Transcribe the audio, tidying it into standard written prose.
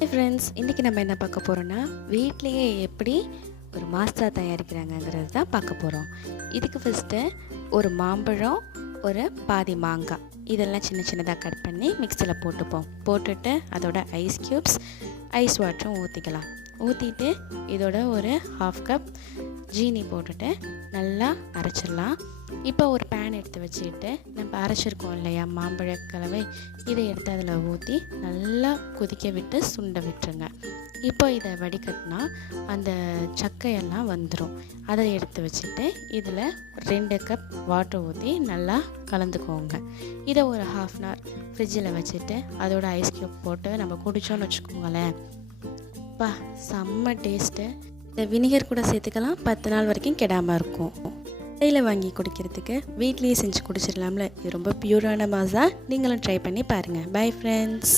Hi friends, இன்றைக்கி நம்ம என்ன பார்க்க போகிறோன்னா வீட்லேயே எப்படி ஒரு மாஸ்டா தயாரிக்கிறாங்கங்கிறது தான் பார்க்க போகிறோம். இதுக்கு ஃபஸ்ட்டு ஒரு மாம்பழம், ஒரு பாதி மாங்காய் இதெல்லாம் சின்ன சின்னதாக கட் பண்ணி மிக்சியில் போட்டுட்டு அதோட ஐஸ் க்யூப்ஸ், ஐஸ் வாட்டரும் ஊற்றிக்கலாம். ஊற்றிட்டு இதோட ஒரு 1/2 கப் ஜீனி போட்டுட்டு நல்லா அரைச்சிடலாம். இப்போ ஒரு பேன் எடுத்து வச்சுக்கிட்டு நம்ம அரைச்சிருக்கோம் இல்லையா மாம்பழ கலவை, இதை எடுத்து அதில் ஊற்றி நல்லா கொதிக்க விட்டு சுண்ட விட்டுருங்க. இப்போ இதை வடிகட்டினா அந்த சக்கையெல்லாம் வந்துடும். அதை எடுத்து வச்சுட்டு இதில் 2 கப் வாட்டர் ஊற்றி நல்லா கலந்துக்கோங்க. இதை ஒரு 1/2 அன் ஹவர் ஃப்ரிட்ஜில் வச்சுட்டு அதோட ஐஸ் க்யூப் போட்டு நம்ம குடித்தோன்னு வச்சுக்கோங்களேன், பா செம்ம டேஸ்ட்டு. இந்த வினிகர் கூட சேர்த்துக்கலாம், 10 நாள் வரைக்கும் கெடாமல் இருக்கும். கடையில் வாங்கி குடிக்கிறதுக்கு வீட்லேயே செஞ்சு குடிச்சிடலாம்ல. இது ரொம்ப பியூரான மாஸா, நீங்களும் ட்ரை பண்ணி பாருங்கள். Bye friends.